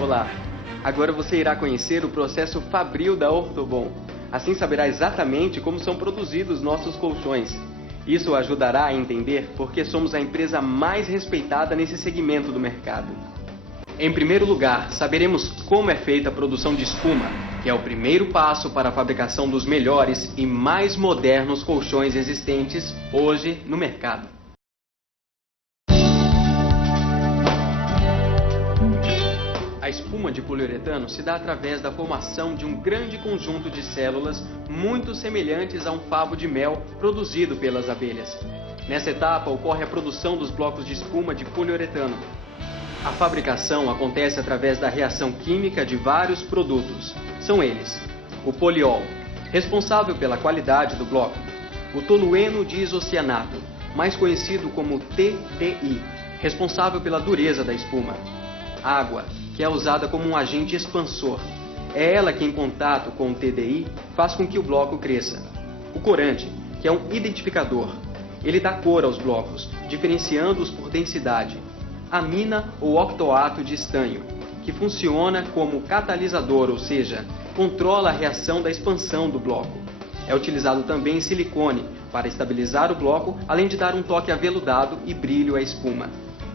Olá! Agora você irá conhecer o processo fabril da Ortobon. Assim saberá exatamente como são produzidos nossos colchões. Isso o ajudará a entender por que somos a empresa mais respeitada nesse segmento do mercado. Em primeiro lugar, saberemos como é feita a produção de espuma, que é o primeiro passo para a fabricação dos melhores e mais modernos colchões existentes hoje no mercado. A espuma de poliuretano se dá através da formação de um grande conjunto de células muito semelhantes a um favo de mel produzido pelas abelhas. Nessa etapa ocorre a produção dos blocos de espuma de poliuretano. A fabricação acontece através da reação química de vários produtos. São eles: o poliol, responsável pela qualidade do bloco; o tolueno diisocianato, mais conhecido como TDI, responsável pela dureza da espuma; água, que é usada como um agente expansor. É ela que, em contato com o TDI, faz com que o bloco cresça. O corante, que é um identificador. Ele dá cor aos blocos, diferenciando-os por densidade. A mina ou octoato de estanho, que funciona como catalisador, ou seja, controla a reação da expansão do bloco. É utilizado também silicone para estabilizar o bloco, além de dar um toque aveludado e brilho à espuma.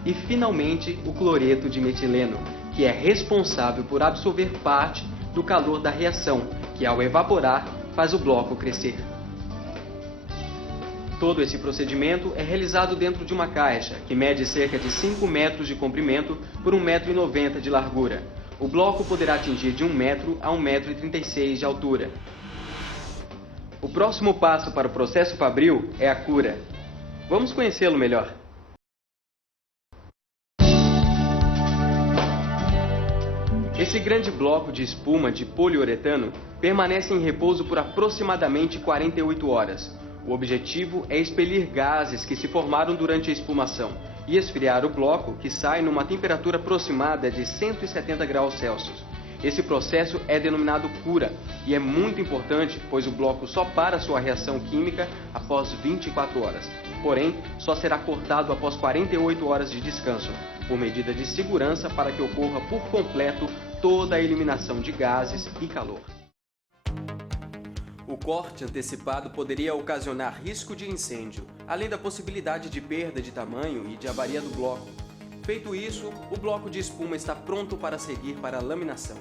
E, finalmente, o cloreto de metileno, que é responsável por absorver parte do calor da reação, que ao evaporar faz o bloco crescer. Todo esse procedimento é realizado dentro de uma caixa, que mede cerca de 5 metros de comprimento por 1,90 m de largura. O bloco poderá atingir de 1 metro a 1,36 m de altura. O próximo passo para o processo fabril é a cura. Vamos conhecê-lo melhor. Esse grande bloco de espuma de poliuretano permanece em repouso por aproximadamente 48 horas. O objetivo é expelir gases que se formaram durante a espumação e esfriar o bloco, que sai numa temperatura aproximada de 170 graus Celsius. Esse processo é denominado cura e é muito importante, pois o bloco só para sua reação química após 24 horas. Porém, só será cortado após 48 horas de descanso, por medida de segurança para que ocorra por completo toda a eliminação de gases e calor. O corte antecipado poderia ocasionar risco de incêndio, além da possibilidade de perda de tamanho e de avaria do bloco. Feito isso, o bloco de espuma está pronto para seguir para a laminação.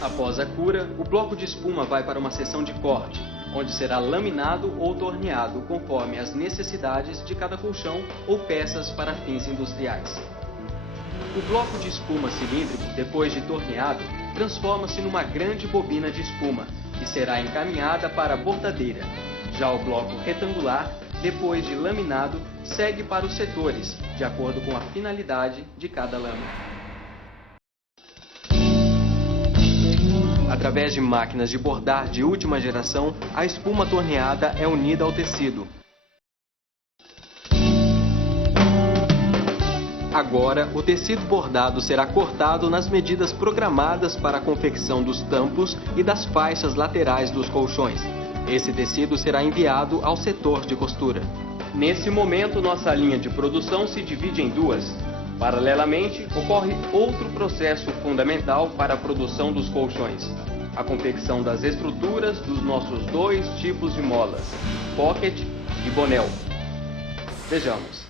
Após a cura, o bloco de espuma vai para uma seção de corte, onde será laminado ou torneado conforme as necessidades de cada colchão ou peças para fins industriais. O bloco de espuma cilíndrico, depois de torneado, transforma-se numa grande bobina de espuma, que será encaminhada para a bordadeira. Já o bloco retangular, depois de laminado, segue para os setores, de acordo com a finalidade de cada lâmina. Através de máquinas de bordar de última geração, a espuma torneada é unida ao tecido. Agora, o tecido bordado será cortado nas medidas programadas para a confecção dos tampos e das faixas laterais dos colchões. Esse tecido será enviado ao setor de costura. Nesse momento, nossa linha de produção se divide em duas. Paralelamente, ocorre outro processo fundamental para a produção dos colchões: a confecção das estruturas dos nossos dois tipos de molas, pocket e bonel. Vejamos.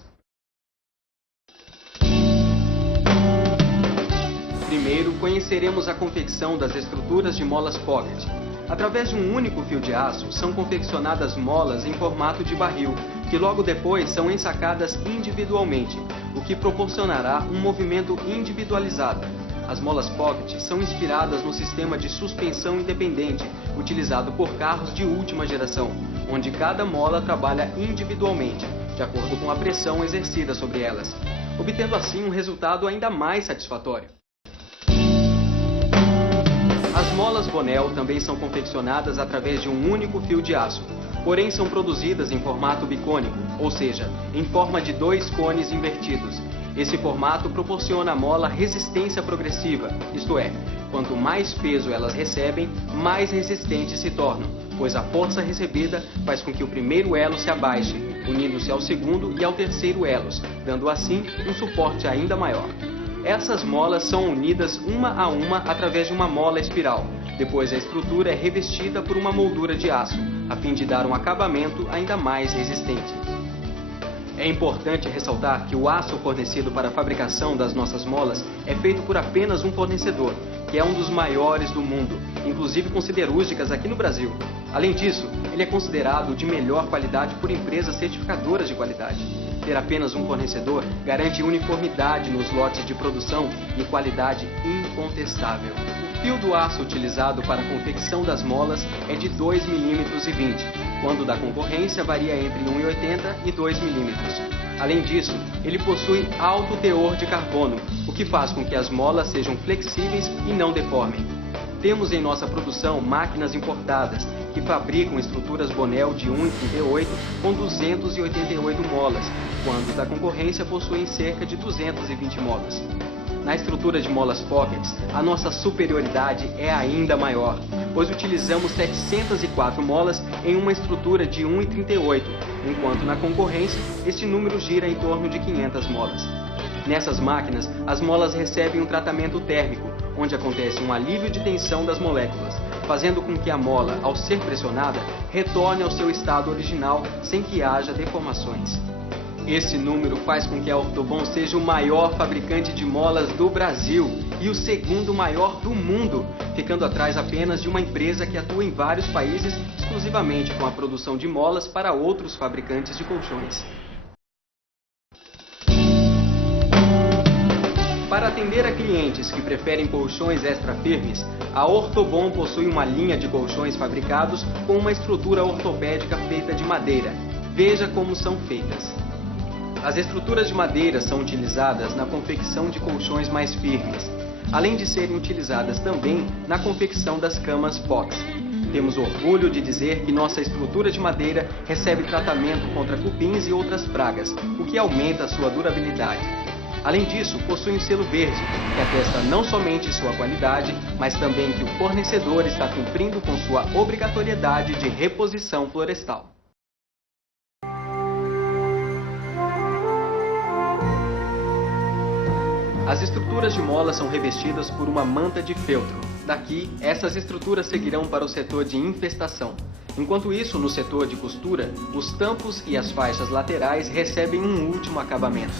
Primeiro, conheceremos a confecção das estruturas de molas pocket. Através de um único fio de aço, são confeccionadas molas em formato de barril, que logo depois são ensacadas individualmente, o que proporcionará um movimento individualizado. As molas pocket são inspiradas no sistema de suspensão independente, utilizado por carros de última geração, onde cada mola trabalha individualmente, de acordo com a pressão exercida sobre elas, obtendo assim um resultado ainda mais satisfatório. As molas Bonel também são confeccionadas através de um único fio de aço, porém são produzidas em formato bicônico, ou seja, em forma de dois cones invertidos. Esse formato proporciona à mola resistência progressiva, isto é, quanto mais peso elas recebem, mais resistentes se tornam, pois a força recebida faz com que o primeiro elo se abaixe, unindo-se ao segundo e ao terceiro elos, dando assim um suporte ainda maior. Essas molas são unidas uma a uma através de uma mola espiral. Depois a estrutura é revestida por uma moldura de aço, a fim de dar um acabamento ainda mais resistente. É importante ressaltar que o aço fornecido para a fabricação das nossas molas é feito por apenas um fornecedor, que é um dos maiores do mundo, inclusive com siderúrgicas aqui no Brasil. Além disso, ele é considerado de melhor qualidade por empresas certificadoras de qualidade. Ter apenas um fornecedor garante uniformidade nos lotes de produção e qualidade incontestável. O fio do aço utilizado para a confecção das molas é de 2,20 mm, quando da concorrência varia entre 1,80 e 2 mm. Além disso, ele possui alto teor de carbono, o que faz com que as molas sejam flexíveis e não deformem. Temos em nossa produção máquinas importadas que fabricam estruturas Bonel de 1,38 com 288 molas, quando da concorrência possuem cerca de 220 molas. Na estrutura de molas Pockets, a nossa superioridade é ainda maior, pois utilizamos 704 molas em uma estrutura de 1,38, enquanto na concorrência este número gira em torno de 500 molas. Nessas máquinas, as molas recebem um tratamento térmico, onde acontece um alívio de tensão das moléculas, fazendo com que a mola, ao ser pressionada, retorne ao seu estado original sem que haja deformações. Esse número faz com que a Ortobon seja o maior fabricante de molas do Brasil e o segundo maior do mundo, ficando atrás apenas de uma empresa que atua em vários países exclusivamente com a produção de molas para outros fabricantes de colchões. Para atender a clientes que preferem colchões extra firmes, a Ortobon possui uma linha de colchões fabricados com uma estrutura ortopédica feita de madeira. Veja como são feitas. As estruturas de madeira são utilizadas na confecção de colchões mais firmes, além de serem utilizadas também na confecção das camas box. Temos orgulho de dizer que nossa estrutura de madeira recebe tratamento contra cupins e outras pragas, o que aumenta a sua durabilidade. Além disso, possui um selo verde, que atesta não somente sua qualidade, mas também que o fornecedor está cumprindo com sua obrigatoriedade de reposição florestal. As estruturas de mola são revestidas por uma manta de feltro. Daqui, essas estruturas seguirão para o setor de infestação. Enquanto isso, no setor de costura, os tampos e as faixas laterais recebem um último acabamento.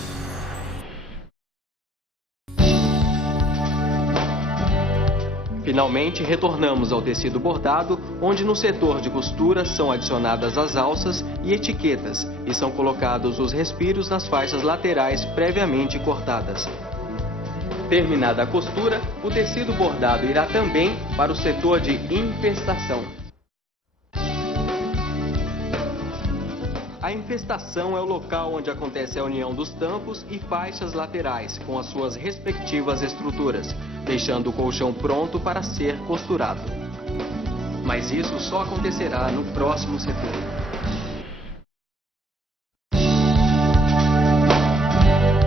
Finalmente, retornamos ao tecido bordado, onde no setor de costura são adicionadas as alças e etiquetas e são colocados os respiros nas faixas laterais previamente cortadas. Terminada a costura, o tecido bordado irá também para o setor de infestação. A infestação é o local onde acontece a união dos tampos e faixas laterais com as suas respectivas estruturas, deixando o colchão pronto para ser costurado. Mas isso só acontecerá no próximo setor.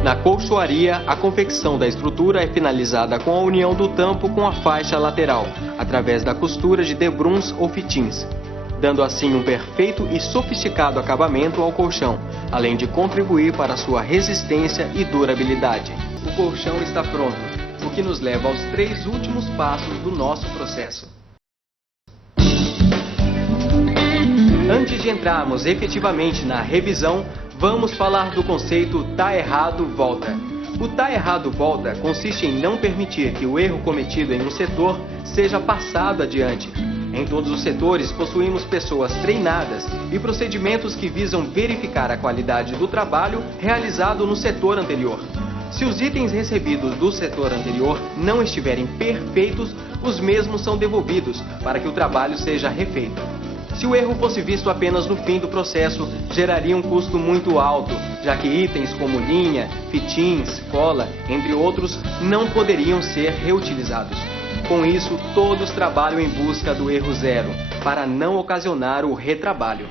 Na colchoaria, a confecção da estrutura é finalizada com a união do tampo com a faixa lateral, através da costura de debruns ou fitins, dando assim um perfeito e sofisticado acabamento ao colchão, além de contribuir para sua resistência e durabilidade. O colchão está pronto, o que nos leva aos 3 últimos passos do nosso processo. Antes de entrarmos efetivamente na revisão, vamos falar do conceito tá errado, volta. O tá errado, volta consiste em não permitir que o erro cometido em um setor seja passado adiante. Em todos os setores, possuímos pessoas treinadas e procedimentos que visam verificar a qualidade do trabalho realizado no setor anterior. Se os itens recebidos do setor anterior não estiverem perfeitos, os mesmos são devolvidos para que o trabalho seja refeito. Se o erro fosse visto apenas no fim do processo, geraria um custo muito alto, já que itens como linha, fitins, cola, entre outros, não poderiam ser reutilizados. Com isso, todos trabalham em busca do erro zero, para não ocasionar o retrabalho.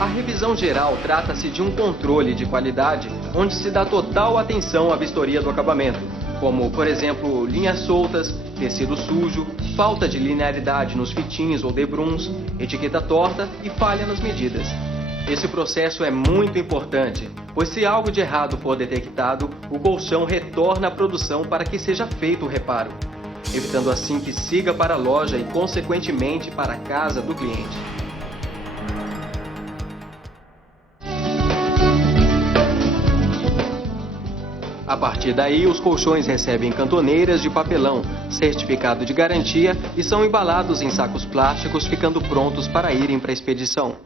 A revisão geral trata-se de um controle de qualidade onde se dá total atenção à vistoria do acabamento, como, por exemplo, linhas soltas, tecido sujo, falta de linearidade nos fitins ou debruns, etiqueta torta e falha nas medidas. Esse processo é muito importante, pois se algo de errado for detectado, o colchão retorna à produção para que seja feito o reparo, evitando assim que siga para a loja e, consequentemente, para a casa do cliente. A partir daí, os colchões recebem cantoneiras de papelão, certificado de garantia e são embalados em sacos plásticos, ficando prontos para irem para a expedição.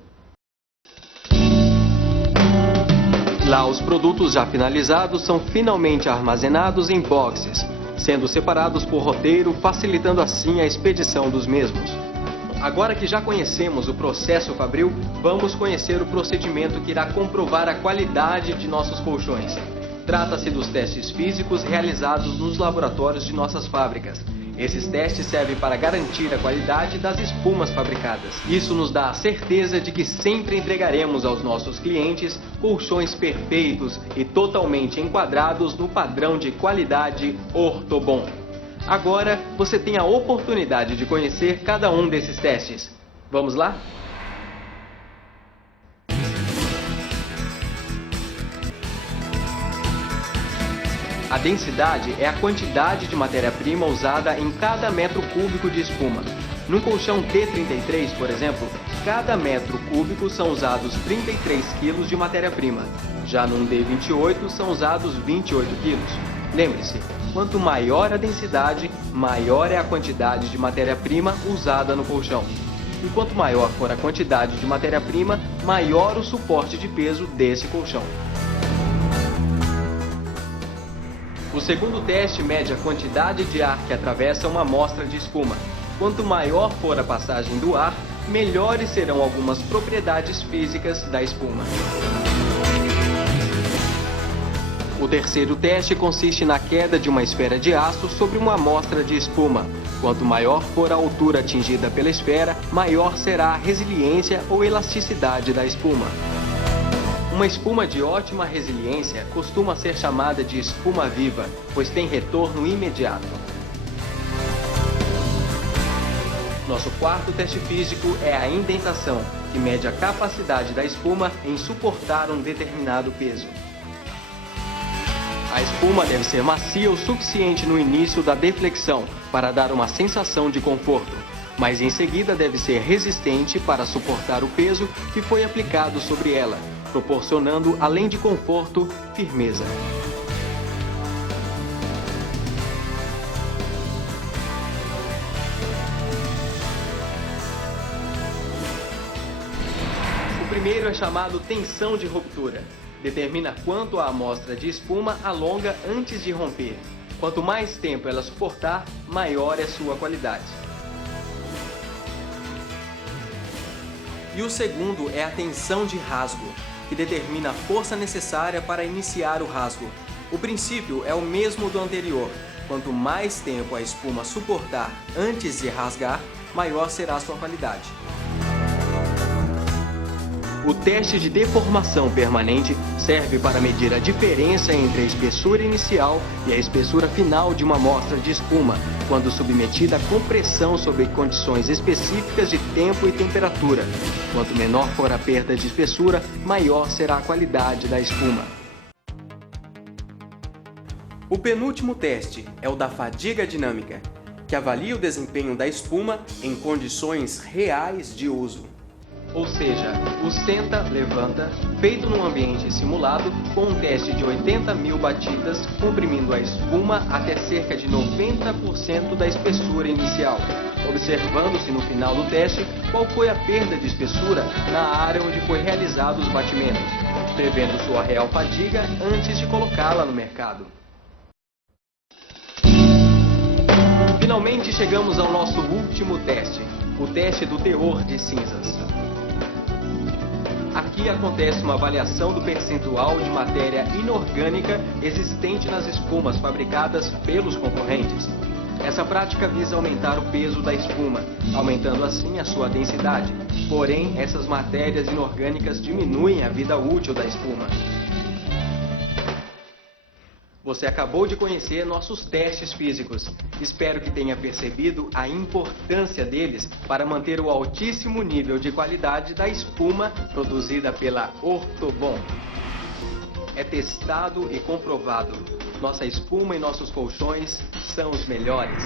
Lá, os produtos já finalizados são finalmente armazenados em boxes, sendo separados por roteiro, facilitando assim a expedição dos mesmos. Agora que já conhecemos o processo fabril, vamos conhecer o procedimento que irá comprovar a qualidade de nossos colchões. Trata-se dos testes físicos realizados nos laboratórios de nossas fábricas. Esses testes servem para garantir a qualidade das espumas fabricadas. Isso nos dá a certeza de que sempre entregaremos aos nossos clientes colchões perfeitos e totalmente enquadrados no padrão de qualidade Ortobon. Agora você tem a oportunidade de conhecer cada um desses testes. Vamos lá? A densidade é a quantidade de matéria-prima usada em cada metro cúbico de espuma. Num colchão D33, por exemplo, cada metro cúbico são usados 33 kg de matéria-prima. Já num D28 são usados 28 kg. Lembre-se, quanto maior a densidade, maior é a quantidade de matéria-prima usada no colchão. E quanto maior for a quantidade de matéria-prima, maior o suporte de peso desse colchão. O segundo teste mede a quantidade de ar que atravessa uma amostra de espuma. Quanto maior for a passagem do ar, melhores serão algumas propriedades físicas da espuma. O terceiro teste consiste na queda de uma esfera de aço sobre uma amostra de espuma. Quanto maior for a altura atingida pela esfera, maior será a resiliência ou elasticidade da espuma. Uma espuma de ótima resiliência costuma ser chamada de espuma viva, pois tem retorno imediato. Nosso quarto teste físico é a indentação, que mede a capacidade da espuma em suportar um determinado peso. A espuma deve ser macia o suficiente no início da deflexão para dar uma sensação de conforto, mas em seguida deve ser resistente para suportar o peso que foi aplicado sobre ela, proporcionando, além de conforto, firmeza. O primeiro é chamado tensão de ruptura. Determina quanto a amostra de espuma alonga antes de romper. Quanto mais tempo ela suportar, maior é sua qualidade. E o segundo é a tensão de rasgo, que determina a força necessária para iniciar o rasgo. O princípio é o mesmo do anterior. Quanto mais tempo a espuma suportar antes de rasgar, maior será a sua qualidade. O teste de deformação permanente serve para medir a diferença entre a espessura inicial e a espessura final de uma amostra de espuma, quando submetida a compressão sob condições específicas de tempo e temperatura. Quanto menor for a perda de espessura, maior será a qualidade da espuma. O penúltimo teste é o da fadiga dinâmica, que avalia o desempenho da espuma em condições reais de uso. Ou seja, o senta-levanta, feito num ambiente simulado, com um teste de 80.000 batidas, comprimindo a espuma até cerca de 90% da espessura inicial, observando-se no final do teste qual foi a perda de espessura na área onde foi realizado os batimentos, prevendo sua real fadiga antes de colocá-la no mercado. Finalmente chegamos ao nosso último teste, o teste do teor de cinzas. Aqui acontece uma avaliação do percentual de matéria inorgânica existente nas espumas fabricadas pelos concorrentes. Essa prática visa aumentar o peso da espuma, aumentando assim a sua densidade. Porém, essas matérias inorgânicas diminuem a vida útil da espuma. Você acabou de conhecer nossos testes físicos. Espero que tenha percebido a importância deles para manter o altíssimo nível de qualidade da espuma produzida pela Ortobon. É testado e comprovado. Nossa espuma e nossos colchões são os melhores.